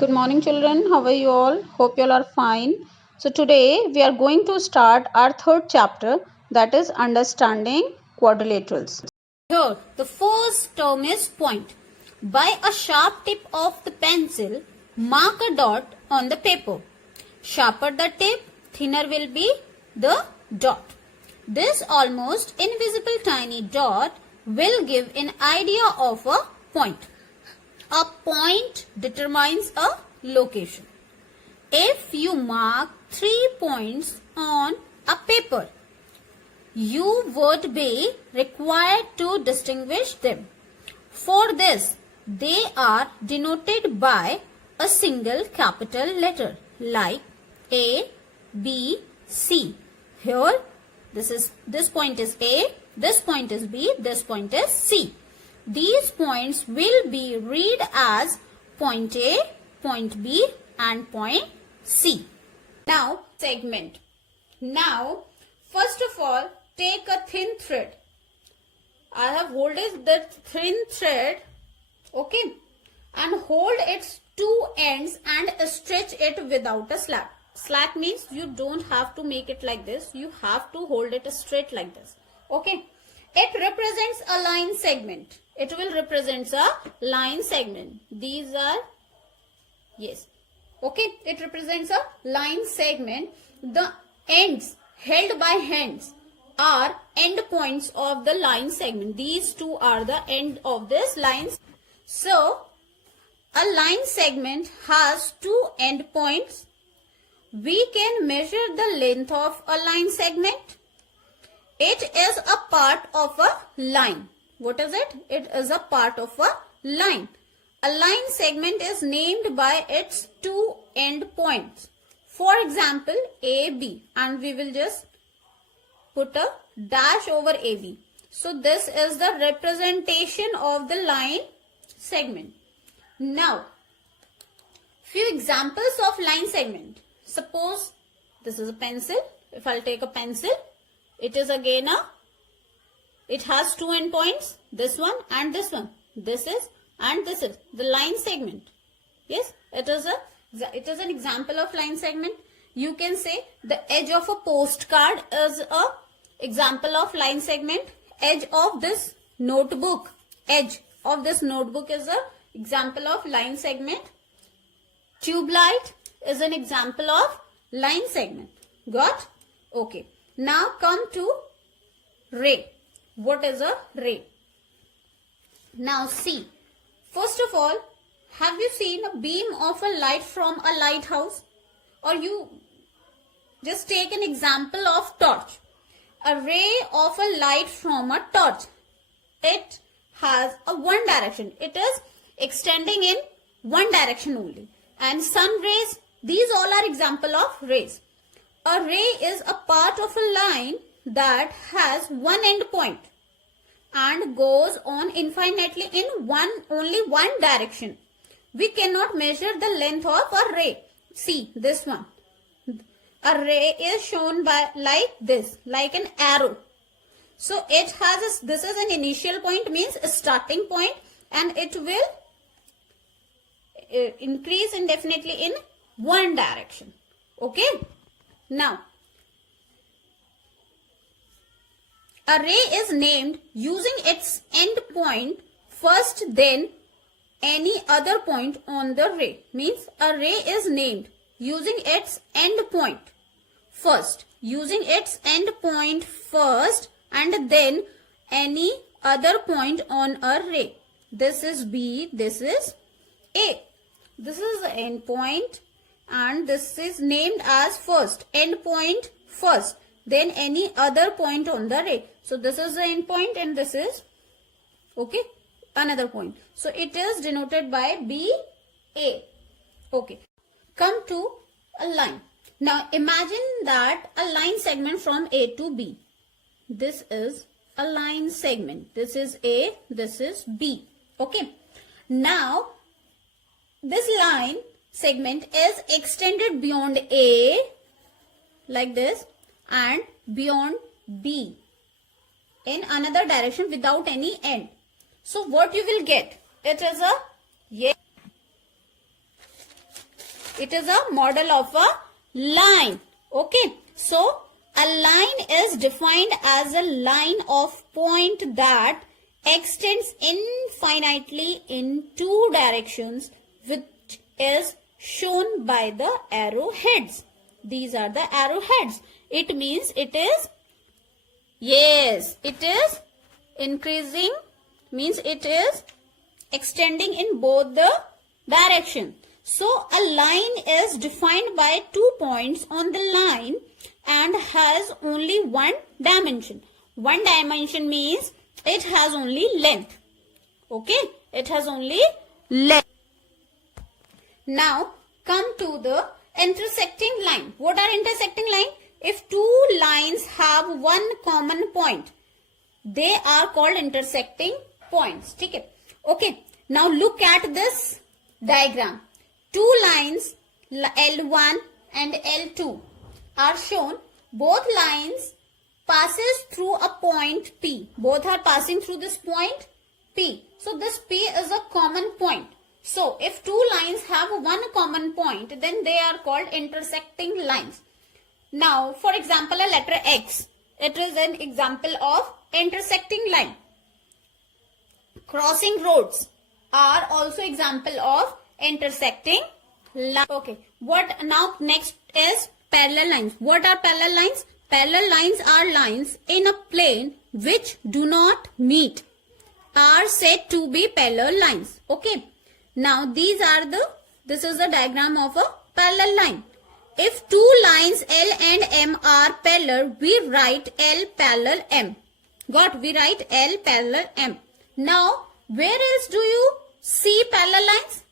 Good morning, children. How are you all? Hope you all are fine. So today we are going to start our third chapter, that is understanding quadrilaterals. Here, the first term is point. By a sharp tip of the pencil, mark a dot on the paper. Sharper the tip, thinner will be the dot. This almost invisible tiny dot will give an idea of a point. A point determines a location. If you mark 3 points on a paper, you would be required to distinguish them. For this, they are denoted by a single capital letter like A, B, C. Here, this point is A, this point is B, this point is C. These points will be read as point A, point B and point C. Now, segment. Now, first of all, take a thin thread. I have holded the thin thread, okay, and hold its two ends and stretch it without a slack. Slack means you don't have to make it like this. You have to hold it straight like this, okay. It represents a line segment. It will represent a line segment. These are, yes, okay, it represents a line segment. The ends held by hands are end points of the line segment. These two are the end of this line. So, a line segment has two end points. We can measure the length of a line segment. It is a part of a line. What is it? It is a part of a line. A line segment is named by its two end points. For example, AB, and we will just put a dash over AB. So this is the representation of the line segment. Now, few examples of line segment. Suppose this is a pencil. If I'll take a pencil, it is again it has two end points, this one and this one. This is and this is the line segment. Yes, it is an example of line segment. You can say the edge of a postcard is a example of line segment. Edge of this notebook, edge of this notebook is a example of line segment. Tube light is an example of line segment. Got? Okay. Now come to ray. What is a ray? Now see. First of all, have you seen a beam of a light from a lighthouse? Or you just take an example of torch. A ray of a light from a torch. It has a one direction. It is extending in one direction only. And sun rays, these all are example of rays. A ray is a part of a line that has one end point and goes on infinitely in only one direction. We cannot measure the length of a ray. See this one. A ray is shown by like this, like an arrow. So it has this is an initial point, means a starting point, and it will increase indefinitely in one direction. Okay. Now, a ray is named using its end point first, then any other point on the ray. Means a ray is named using its end point first. Using its end point first and then any other point on a ray. This is B, this is A. This is the end point and this is named as first. End point first. Then any other point on the ray. So this is the end point and this is, okay, another point. So it is denoted by B, A. Okay. Come to a line. Now imagine that a line segment from A to B. This is a line segment. This is A, this is B. Okay. Now this line segment is extended beyond A like this and beyond B in another direction without any end. So what you will get? It is a, yes. It is a model of a line. Okay. So, a line is defined as a line of point that extends infinitely in two directions, which is shown by the arrowheads. These are the arrowheads. It means it is, yes, it is increasing, means it is extending in both the direction. So a line is defined by 2 points on the line and has only one dimension. One dimension means it has only length. Okay, it has only length. Now come to the intersecting line. What are intersecting line? If two lines have one common point, they are called intersecting points. Okay. Now look at this diagram. Two lines L1 and L2 are shown. Both lines passes through a point P. Both are passing through this point P. So this P is a common point. So if two lines have one common point, then they are called intersecting lines. Now, for example, a letter X. It is an example of intersecting line. Crossing roads are also example of intersecting line. Okay. What now next is parallel lines. What are parallel lines? Parallel lines are lines in a plane which do not meet, are said to be parallel lines. Okay. Now this is the diagram of a parallel line. If two lines L and M are parallel, we write L parallel M. Got? We write L parallel M. Now, where else do you see parallel lines?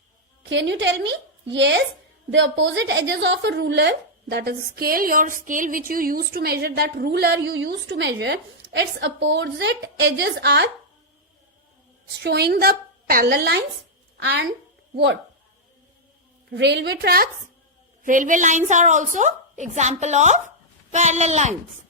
Can you tell me? Yes, the opposite edges of a ruler, that is scale, your scale which you use to measure, that ruler you use to measure, its opposite edges are showing the parallel lines. And what? Railway tracks. Railway lines are also example of parallel lines.